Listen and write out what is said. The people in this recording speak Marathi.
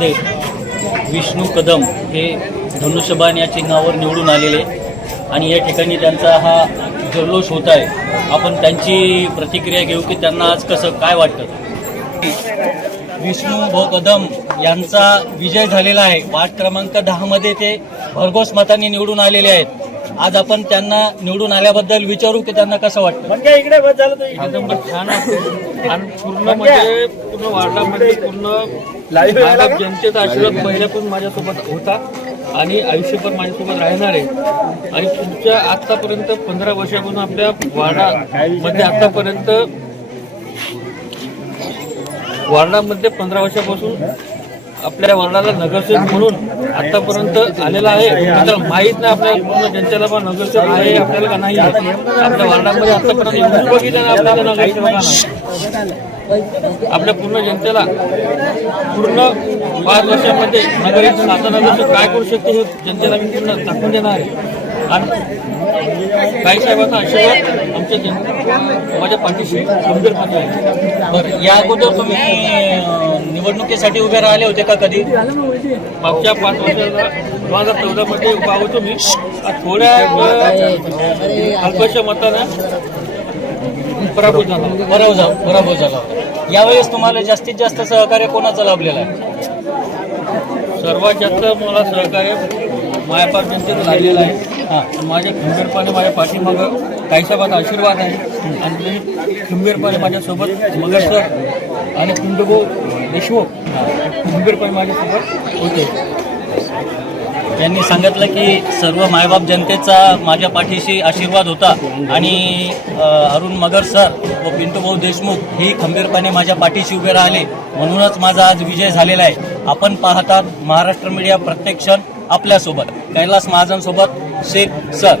महाराष्ट्रामध्ये विष्णू कदम हे धनुष्यबाण या चिन्हावर निवडून आलेले आणि या ठिकाणी त्यांचा हा जल्लोष होत आहे. आपण त्यांची प्रतिक्रिया घेऊ की त्यांना आज कसं काय वाटतं. विष्णू भाऊ कदम यांचा विजय झालेला आहे. वार्ड क्रमांक 10 मध्ये ते भरघोस मतांनी निवडून आलेले आहेत. आज आपण त्यांना निवडून आल्याबद्दल विचारू की त्यांना कसं वाटतं. छान आणि पूर्ण वार्डामध्ये पूर्ण जनतेचा आशीर्वाद पहिल्यापासून माझ्यासोबत होता आणि आयुष्यभर माझ्यासोबत राहणार आहे. आणि तुमच्या आतापर्यंत 15 वर्षापासून आपल्या वार्डामध्ये आतापर्यंत 15 वर्षापासून आपल्या वार्डाला नगरसेवक म्हणून आतापर्यंत आलेला आहे. आपल्याला माहीत नाही आपल्या पूर्ण जनतेला पण नगरसेवक आहे आपल्याला का नाही. आपल्या वार्डामध्ये आतापर्यंत बघितलं ना आपल्याला नगरसेवकांना. आपल्या पूर्ण जनतेला पूर्ण 5 वर्षामध्ये नगरीत नगरसेवक काय करू शकते हे जनतेला मी पूर्ण दाखवून देणार आहे. आणि काही साहेबांचा आशीर्वाद आमच्या माझ्या पाठीशी गंभीरपणे आहे. बरं, या अगोदर तुम्ही निवडणुकीसाठी उभे राहिले होते का कधी. मागच्या 5 वर्षाला 2014 मध्ये उभा होतो मी. थोड्या अल्पशा मतानं पराभूत झाला. यावेळेस तुम्हाला जास्तीत जास्त सहकार्य कोणाचं लाभलेलं आहे. सर्वात जास्त मला सहकार्य मायापार जनतेचं लागलेलं आहे. माझ्या खंबीरपणे माझ्या पाठीमागं काहीसाहेबांचा आशीर्वाद आहे आणि खंबीरपणे माझ्यासोबत मगर सर आणि कुंडभाऊ देशमुख खंबीरपणे माझ्यासोबत होते. त्यांनी सांगितलं की सर्व मायबाप जनतेचा माझ्या पाठीशी आशीर्वाद होता आणि अरुण मगर सर व पिंटूभाऊ देशमुख ही खंबीरपणे माझ्या पाठीशी उभे राहिले म्हणूनच माझा आज विजय झालेला आहे. आपण पाहतात महाराष्ट्र मीडिया प्रत्येक क्षण आपल्यासोबत. कैलास महाजनसोबत शेख सर.